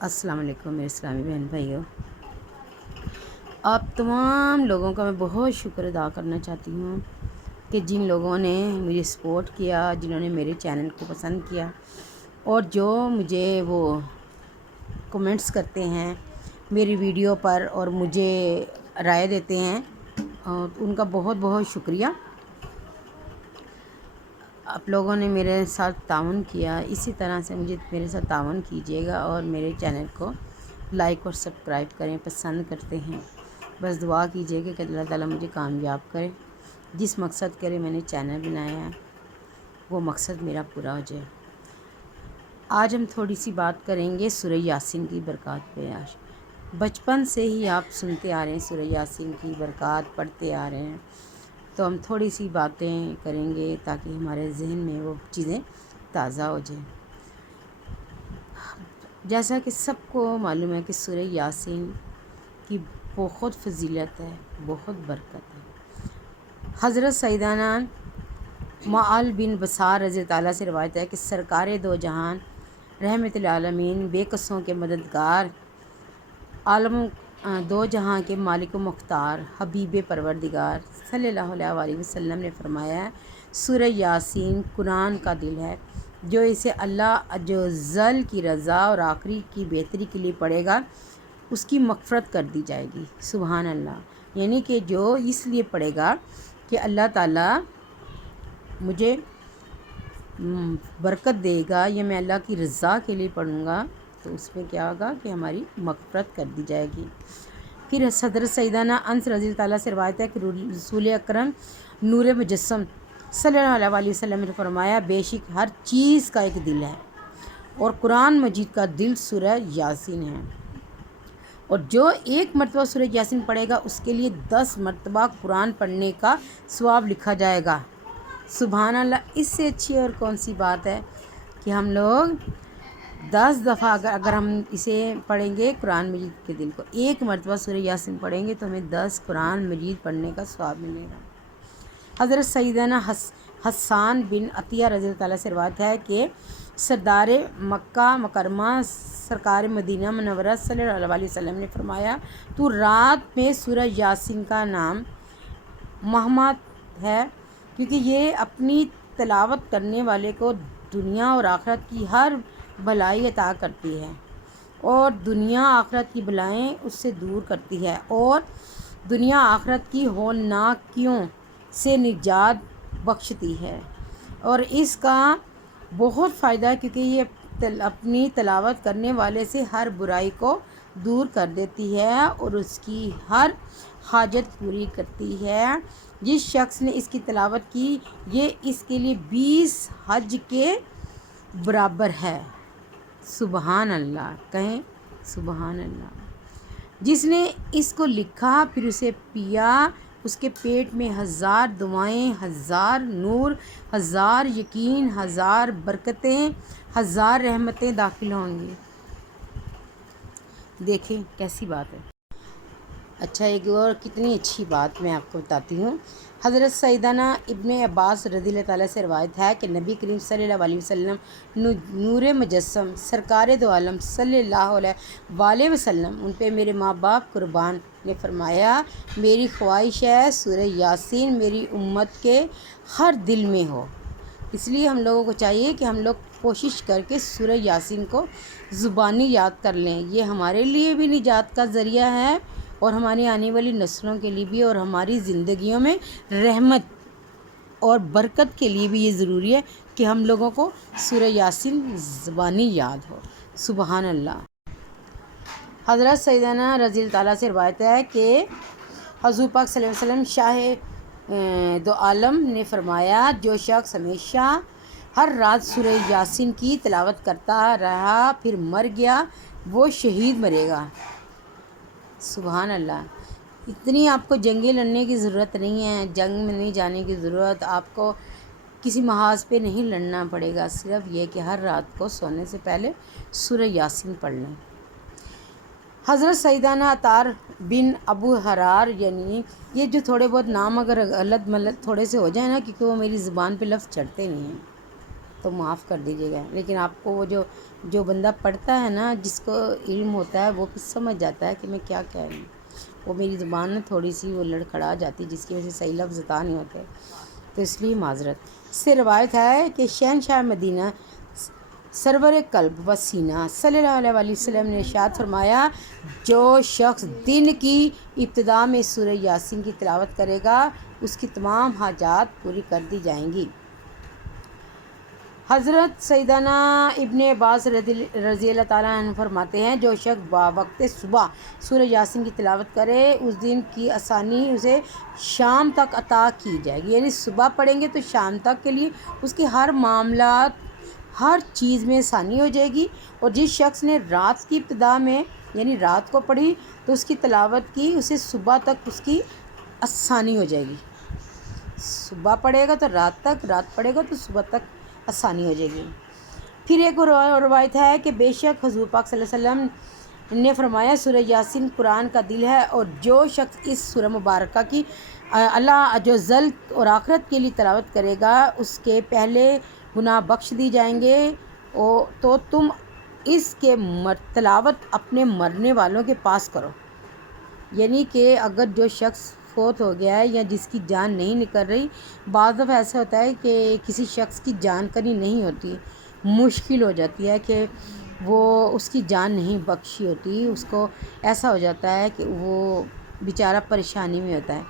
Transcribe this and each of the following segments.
السلام علیکم میرے اسلامی بہن بھائیوں، آپ تمام لوگوں کا میں بہت شکر ادا کرنا چاہتی ہوں کہ جن لوگوں نے مجھے سپورٹ کیا، جنہوں نے میرے چینل کو پسند کیا اور جو مجھے وہ کمنٹس کرتے ہیں میری ویڈیو پر اور مجھے رائے دیتے ہیں، اور ان کا بہت بہت شکریہ۔ آپ لوگوں نے میرے ساتھ تعاون کیا، اسی طرح سے میرے ساتھ تعاون کیجیے گا اور میرے چینل کو لائک اور سبسکرائب کریں۔ پسند کرتے ہیں بس دعا کیجیے گا کہ اللہ تعالیٰ مجھے کامیاب کرے، جس مقصد کرے میں نے چینل بنایا ہے وہ مقصد میرا پورا ہو جائے۔ آج ہم تھوڑی سی بات کریں گے سورہ یاسین کی برکات پہ۔ آج بچپن سے ہی آپ سنتے آ رہے ہیں سورہ یاسین کی برکات، پڑھتے آ رہے ہیں، تو ہم تھوڑی سی باتیں کریں گے تاکہ ہمارے ذہن میں وہ چیزیں تازہ ہو جائیں۔ جیسا کہ سب کو معلوم ہے کہ سورہ یاسین کی بہت فضیلت ہے، بہت برکت ہے۔ حضرت سیدنا معاذ بن بصار رضی اللہ عنہ سے روایت ہے کہ سرکار دو جہان رحمت العالمین، بے کسوں کے مددگار، عالم دو جہاں کے مالک و مختار، حبیب پروردگار صلی اللہ علیہ وسلم نے فرمایا ہے، سورہ یاسین قرآن کا دل ہے، جو اسے اللہ عز و جل کی رضا اور آخری کی بہتری کے لیے پڑھے گا اس کی مغفرت کر دی جائے گی۔ سبحان اللہ، یعنی کہ جو اس لیے پڑھے گا کہ اللہ تعالیٰ مجھے برکت دے گا یا میں اللہ کی رضا کے لیے پڑھوں گا، تو اس میں کیا ہوگا کہ ہماری مغفرت کر دی جائے گی۔ پھر حضرت سیدنا انس رضی اللہ عنہ سے روایت ہے کہ رسول اکرم نور مجسم صلی اللہ علیہ وسلم نے فرمایا، بے شک ہر چیز کا ایک دل ہے اور قرآن مجید کا دل سورہ یاسین ہے، اور جو ایک مرتبہ سورہ یاسین پڑھے گا اس کے لیے 10 مرتبہ قرآن پڑھنے کا ثواب لکھا جائے گا۔ سبحان اللہ، اس سے اچھی اور کون سی بات ہے کہ ہم لوگ 10 دفعہ اگر ہم اسے پڑھیں گے قرآن مجید کے دل کو، ایک مرتبہ سورہ یاسین پڑھیں گے تو ہمیں 10 قرآن مجید پڑھنے کا ثواب ملے گا۔ حضرت سیدنا حسان بن عطیہ رضی اللہ عنہ سے روایت ہے کہ سردار مکہ مکرمہ سرکار مدینہ منورہ صلی اللہ علیہ وسلم نے فرمایا، تو رات میں سورہ یاسین کا نام محمد ہے، کیونکہ یہ اپنی تلاوت کرنے والے کو دنیا اور آخرت کی ہر بھلائی عطا کرتی ہے، اور دنیا آخرت کی بلائیں اس سے دور کرتی ہے، اور دنیا آخرت کی ہولناکیوں سے نجات بخشتی ہے، اور اس کا بہت فائدہ ہے کیونکہ یہ اپنی تلاوت کرنے والے سے ہر برائی کو دور کر دیتی ہے اور اس کی ہر حاجت پوری کرتی ہے۔ جس شخص نے اس کی تلاوت کی یہ اس کے لیے 20 حج کے برابر ہے۔ سبحان اللہ، کہیں سبحان اللہ۔ جس نے اس کو لکھا پھر اسے پیا، اس کے پیٹ میں 1000 دعائیں، 1000 نور، 1000 یقین، 1000 برکتیں، 1000 رحمتیں داخل ہوں گی۔ دیکھیں کیسی بات ہے۔ اچھا، ایک اور کتنی اچھی بات میں آپ کو بتاتی ہوں۔ حضرت سیدنا ابن عباس رضی اللہ تعالیٰ سے روایت ہے کہ نبی کریم صلی اللہ علیہ وسلم نور مجسم سرکار دو عالم صلی اللہ علیہ وسلم، ان پہ میرے ماں باپ قربان، نے فرمایا، میری خواہش ہے سورہ یاسین میری امت کے ہر دل میں ہو۔ اس لیے ہم لوگوں کو چاہیے کہ ہم لوگ کوشش کر کے سورہ یاسین کو زبانی یاد کر لیں۔ یہ ہمارے لیے بھی نجات کا ذریعہ ہے اور ہماری آنے والی نسلوں کے لیے بھی، اور ہماری زندگیوں میں رحمت اور برکت کے لیے بھی یہ ضروری ہے کہ ہم لوگوں کو سورہ یاسین زبانی یاد ہو۔ سبحان اللہ۔ حضرت سیدنا رضی اللہ تعالیٰ سے روایت ہے کہ حضور پاک صلی اللہ علیہ وسلم شاہ دو عالم نے فرمایا، جو شخص ہمیشہ ہر رات سورہ یاسین کی تلاوت کرتا رہا پھر مر گیا وہ شہید مرے گا۔ سبحان اللہ۔ اتنی آپ کو جنگیں لڑنے کی ضرورت نہیں ہے، جنگ میں نہیں جانے کی ضرورت، آپ کو کسی محاذ پہ نہیں لڑنا پڑے گا، صرف یہ کہ ہر رات کو سونے سے پہلے سورہ یاسین پڑھ لیں۔ حضرت سیدنا عطار بن ابو حرار، یعنی یہ جو تھوڑے بہت نام اگر غلط ملت تھوڑے سے ہو جائیں نا، کیونکہ وہ میری زبان پہ لفظ چڑھتے نہیں ہیں، تو تو معاف کر دیجیے گا. لیکن آپ کو وہ جو بندہ پڑھتا ہے نا، جس کو علم ہوتا ہے، وہ پھر سمجھ جاتا ہے کہ میں کیا کہہ رہی ہوں. وہ میری زبان میں تھوڑی سی وہ لڑکھڑا جاتی، جس کی وجہ سے صحیح لفظ ادا نہیں ہوتے، تو اس لیے معذرت. اس سے روایت ہے کہ شہنشاہ مدینہ سرور قلب و سینہ صلی اللہ علیہ وسلم نے ارشاد فرمایا، جو شخص دن کی ابتدا میں سورہ یاسین کی تلاوت کرے گا، اس کی تمام حاجات پوری کر دی جائیں گی. حضرت سیدنا ابن عباس رضی اللہ تعالیٰ عنہ فرماتے ہیں، جو شخص وقت صبح سورہ یاسین کی تلاوت کرے، اس دن کی آسانی اسے شام تک عطا کی جائے گی. یعنی صبح پڑھیں گے تو شام تک کے لیے اس کے ہر معاملات، ہر چیز میں آسانی ہو جائے گی. اور جس شخص نے رات کی ابتدا میں یعنی رات کو پڑھی تو اس کی تلاوت کی، اسے صبح تک اس کی آسانی ہو جائے گی. صبح پڑھے گا تو رات تک، رات پڑھے گا تو صبح تک آسانی ہو جائے گی. پھر ایک روایت ہے کہ بے شک حضور پاک صلی اللہ علیہ وسلم نے فرمایا، سورہ یاسین قرآن کا دل ہے، اور جو شخص اس سورہ مبارکہ کی اللہ عز و جل اور آخرت کے لیے تلاوت کرے گا، اس کے پہلے گناہ بخش دی جائیں گے. تو تم اس کے تلاوت اپنے مرنے والوں کے پاس کرو. یعنی کہ اگر جو شخص فوت ہو گیا ہے یا جس کی جان نہیں نکل رہی، بعض دفعہ ایسا ہوتا ہے کہ کسی شخص کی جان کنی نہیں ہوتی، مشکل ہو جاتی ہے کہ وہ اس کی جان نہیں بخشی ہوتی، اس کو ایسا ہو جاتا ہے کہ وہ بیچارہ پریشانی میں ہوتا ہے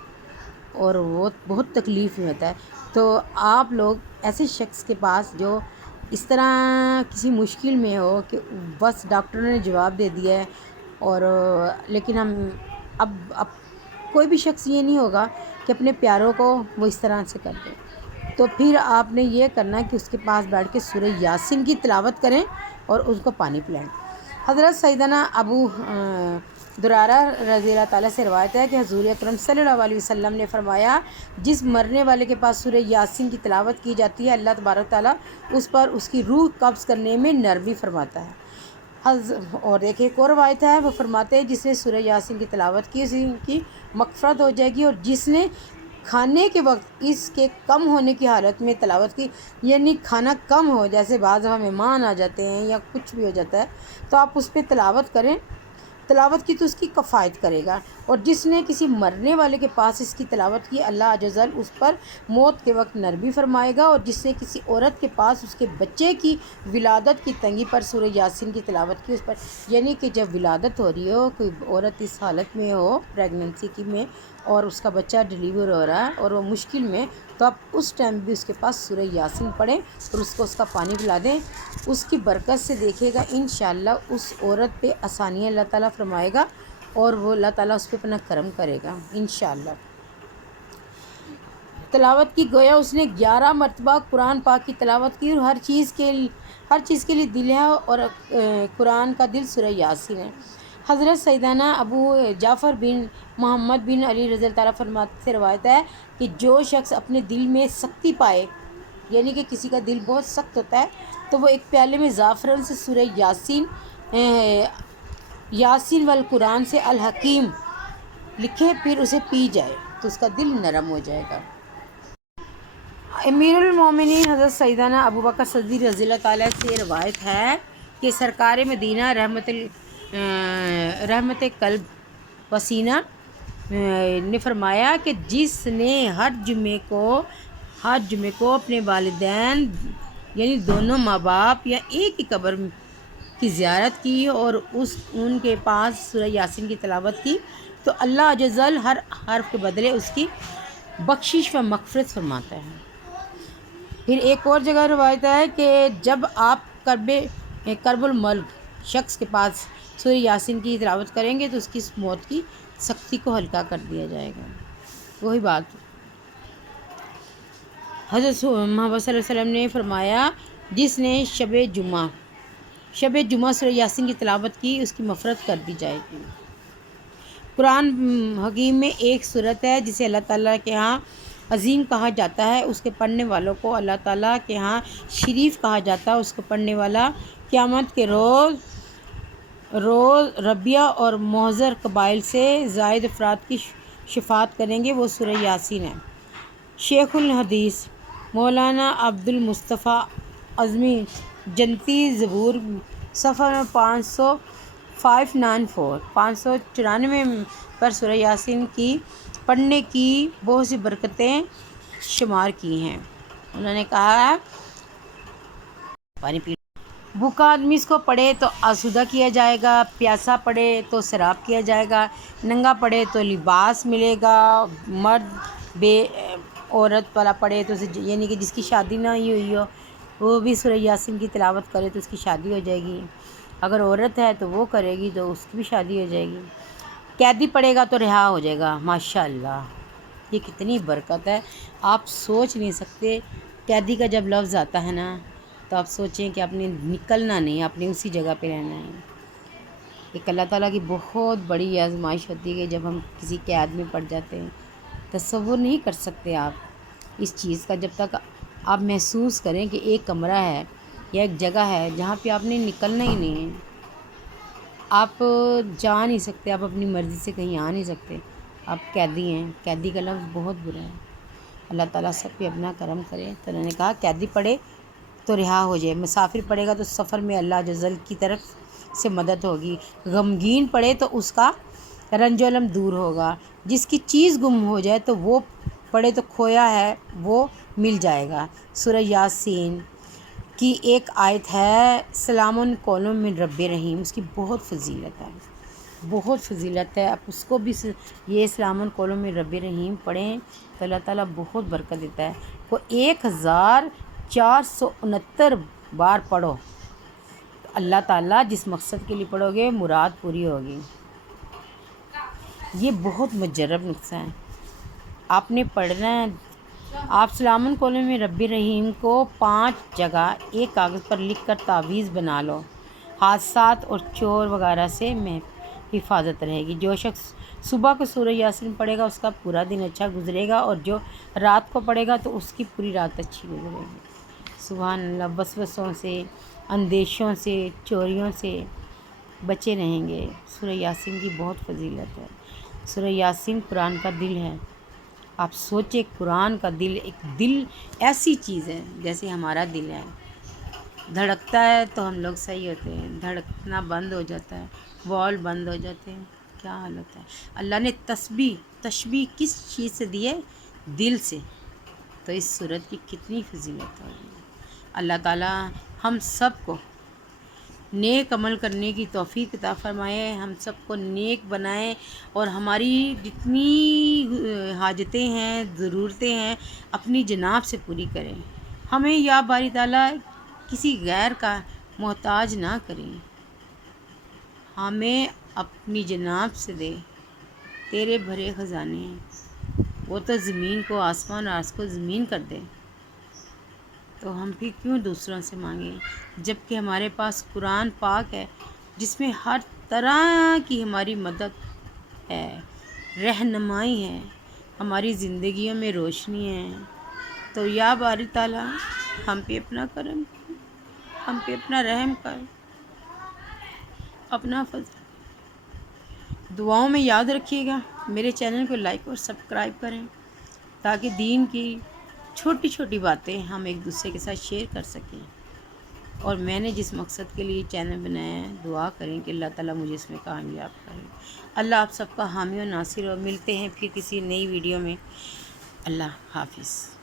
اور وہ بہت تکلیف میں ہوتا ہے. تو آپ لوگ ایسے شخص کے پاس جو اس طرح کسی مشکل میں ہو کہ بس ڈاکٹروں نے جواب دے دیا ہے، اور لیکن اب کوئی بھی شخص یہ نہیں ہوگا کہ اپنے پیاروں کو وہ اس طرح سے کر دے، تو پھر آپ نے یہ کرنا ہے کہ اس کے پاس بیٹھ کے سورہ یاسین کی تلاوت کریں اور اس کو پانی پلائیں. حضرت سیدنا ابو درارہ رضی اللہ تعالیٰ سے روایت ہے کہ حضور اکرم صلی اللہ علیہ وسلم نے فرمایا، جس مرنے والے کے پاس سورہ یاسین کی تلاوت کی جاتی ہے، اللہ تبارک تعالیٰ اس پر اس کی روح قبض کرنے میں نرمی فرماتا ہے. اور ایک اور روایت ہے، وہ فرماتے ہیں، جس نے سورہ یاسین کی تلاوت کی، اس کی مغفرت ہو جائے گی. اور جس نے کھانے کے وقت اس کے کم ہونے کی حالت میں تلاوت کی، یعنی کھانا کم ہو، جیسے بعض دفعہ مہمان آ جاتے ہیں یا کچھ بھی ہو جاتا ہے، تو آپ اس پہ تلاوت کریں، تلاوت کی تو اس کی کفایت کرے گا. اور جس نے کسی مرنے والے کے پاس اس کی تلاوت کی، اللہ عز و جل اس پر موت کے وقت نرمی فرمائے گا. اور جس نے کسی عورت کے پاس اس کے بچے کی ولادت کی تنگی پر سورہ یاسین کی تلاوت کی، اس پر یعنی کہ جب ولادت ہو رہی ہو، کوئی عورت اس حالت میں ہو پریگننسی کی میں، اور اس کا بچہ ڈیلیور ہو رہا ہے اور وہ مشکل میں، تو آپ اس ٹائم بھی اس کے پاس سورہ یاسین پڑھیں اور اس کو اس کا پانی پلا دیں. اس کی برکت سے دیکھے گا انشاءاللہ اس عورت پہ آسانیاں اللہ تعالیٰ فرمائے گا، اور وہ اللہ تعالیٰ اس پہ اپنا کرم کرے گا انشاءاللہ. تلاوت کی، گویا اس نے 11 مرتبہ قرآن پاک کی تلاوت کی، اور ہر چیز کے لیے دل ہے، اور قرآن کا دل سورہ یاسین ہے. حضرت سیدنا ابو جعفر بن محمد بن علی رضی اللہ تعالیٰ فرماتے سے روایت ہے کہ جو شخص اپنے دل میں سختی پائے، یعنی کہ کسی کا دل بہت سخت ہوتا ہے، تو وہ ایک پیالے میں زعفران سے سورہ یاسین والقرآن سے الحکیم لکھے، پھر اسے پی جائے تو اس کا دل نرم ہو جائے گا. امیر المومنین حضرت سیدنا ابو بکر صدیق رضی اللہ تعالیٰ سے روایت ہے کہ سرکار مدینہ رحمت قلب و سینہ نے فرمایا کہ جس نے ہر جمعے کو اپنے والدین یعنی دونوں ماں باپ یا ایک ہی قبر کی زیارت کی اور ان کے پاس سورہ یاسین کی تلاوت کی، تو اللہ عز و جل ہر حرف کے بدلے اس کی بخشش و مغفرت فرماتا ہے. پھر ایک اور جگہ روایت ہے کہ جب آپ کرب الملک شخص کے پاس سورہ یاسین کی تلاوت کریں گے تو اس کی موت کی سختی کو ہلکا کر دیا جائے گا. وہی بات حضرت محمد صلی اللہ علیہ وسلم نے فرمایا، جس نے شب جمعہ سورہ یاسین کی تلاوت کی، اس کی مغفرت کر دی جائے گی. قرآن حکیم میں ایک سورت ہے جسے اللہ تعالیٰ کے ہاں عظیم کہا جاتا ہے، اس کے پڑھنے والوں کو اللہ تعالیٰ کے ہاں شریف کہا جاتا ہے. اس کو پڑھنے والا قیامت کے روز ربیہ اور محضر قبائل سے زائد افراد کی شفاعت کریں گے. وہ سورہ یاسین ہے. شیخ الحدیث مولانا عبد المصطفیٰ عظمی جنتی زبور صفحہ میں 594 پر سورہ یاسین کی پڑھنے کی بہت سی برکتیں شمار کی ہیں۔ انہوں نے کہا پانی پی بھوکا آدمی اس کو پڑھے تو آسودہ کیا جائے گا، پیاسا پڑھے تو سیراب کیا جائے گا، ننگا پڑھے تو لباس ملے گا، مرد بے عورت والا پڑھے تو یعنی کہ جس کی شادی نہ ہوئی ہو وہ بھی سورہ یاسین کی تلاوت کرے تو اس کی شادی ہو جائے گی، اگر عورت ہے تو وہ کرے گی تو اس کی بھی شادی ہو جائے گی، قیدی پڑھے گا تو رہا ہو جائے گا۔ ماشاءاللہ یہ کتنی برکت ہے، آپ سوچ نہیں سکتے۔ قیدی کا جب لفظ آتا ہے نا تو آپ سوچیں کہ آپ نے نکلنا نہیں، آپ نے اسی جگہ پہ رہنا ہے۔ ایک اللہ تعالیٰ کی بہت بڑی آزمائش ہوتی ہے کہ جب ہم کسی قید میں پڑ جاتے ہیں، تصور نہیں کر سکتے آپ اس چیز کا جب تک آپ محسوس کریں کہ ایک کمرہ ہے یا ایک جگہ ہے جہاں پہ آپ نے نکلنا ہی نہیں ہے، آپ جا نہیں سکتے، آپ اپنی مرضی سے کہیں آ نہیں سکتے، آپ قیدی ہیں۔ قیدی کا لفظ بہت برا ہے، اللہ تعالیٰ سب پہ اپنا کرم کرے۔ تو انہوں نے کہا قیدی پڑھے تو رہا ہو جائے، مسافر پڑھے گا تو سفر میں اللہ جل کی طرف سے مدد ہوگی، غمگین پڑھے تو اس کا رنج و الم دور ہوگا، جس کی چیز گم ہو جائے تو وہ پڑھے تو کھویا ہے وہ مل جائے گا۔ سورہ یاسین کی ایک آیت ہے سلام قول من رب رحیم، اس کی بہت فضیلت ہے، بہت فضیلت ہے۔ آپ اس کو بھی یہ سلام قول من رب رحیم پڑھیں تو اللہ تعالیٰ بہت برکت دیتا ہے۔ وہ 1469 بار پڑھو تو اللہ تعالیٰ جس مقصد کے لیے پڑھو گے مراد پوری ہوگی۔ یہ بہت مجرب نسخہ ہے، آپ نے پڑھنا ہے۔ آپ سلام قول من رب رحیم کو 5 جگہ ایک کاغذ پر لکھ کر تعویذ بنا لو، حادثات اور چور وغیرہ سے حفاظت رہے گی۔ جو شخص صبح کو سورہ یاسین پڑھے گا اس کا پورا دن اچھا گزرے گا، اور جو رات کو پڑھے گا تو اس کی پوری رات اچھی گزرے گی۔ سبحان اللہ، وسوسوں سے، اندیشوں سے، چوریوں سے بچے رہیں گے۔ سورہ یاسین کی بہت فضیلت ہے۔ سورہ یاسین قرآن کا دل ہے۔ آپ سوچیں قرآن کا دل، ایک دل ایسی چیز ہے جیسے ہمارا دل ہے، دھڑکتا ہے تو ہم لوگ صحیح ہوتے ہیں، دھڑکنا بند ہو جاتا ہے، وال بند ہو جاتے ہیں، کیا حال ہوتا ہے۔ اللہ نے تشبیہ کس چیز سے دی ہے؟ دل سے، تو اس صورت کی کتنی فضیلت ہوگی۔ اللہ تعالیٰ ہم سب کو نیک عمل کرنے کی توفیق عطا فرمائے، ہم سب کو نیک بنائے، اور ہماری جتنی حاجتیں ہیں، ضرورتیں ہیں اپنی جناب سے پوری کریں، ہمیں یا باری تعالیٰ کسی غیر کا محتاج نہ کریں، ہمیں اپنی جناب سے دے، تیرے بھرے خزانے ہیں، وہ تو زمین کو آسمان اور آسمان کو زمین کر دے، تو ہم بھی کیوں دوسروں سے مانگیں، جب کہ ہمارے پاس قرآن پاک ہے جس میں ہر طرح کی ہماری مدد ہے، رہنمائی ہے، ہماری زندگیوں میں روشنی ہے۔ تو یا باری تعالیٰ ہم پہ اپنا کرم کر، ہم پہ اپنا رحم کر، اپنا فضل۔ دعاؤں میں یاد رکھیے گا، میرے چینل کو لائک اور سبسکرائب کریں تاکہ دین کی چھوٹی چھوٹی باتیں ہم ایک دوسرے کے ساتھ شیئر کر سکیں، اور میں نے جس مقصد کے لیے چینل بنایا ہے دعا کریں کہ اللہ تعالیٰ مجھے اس میں کامیاب کرے۔ اللہ آپ سب کا حامی و ناصر ہو۔ ملتے ہیں پھر کسی نئی ویڈیو میں۔ اللہ حافظ۔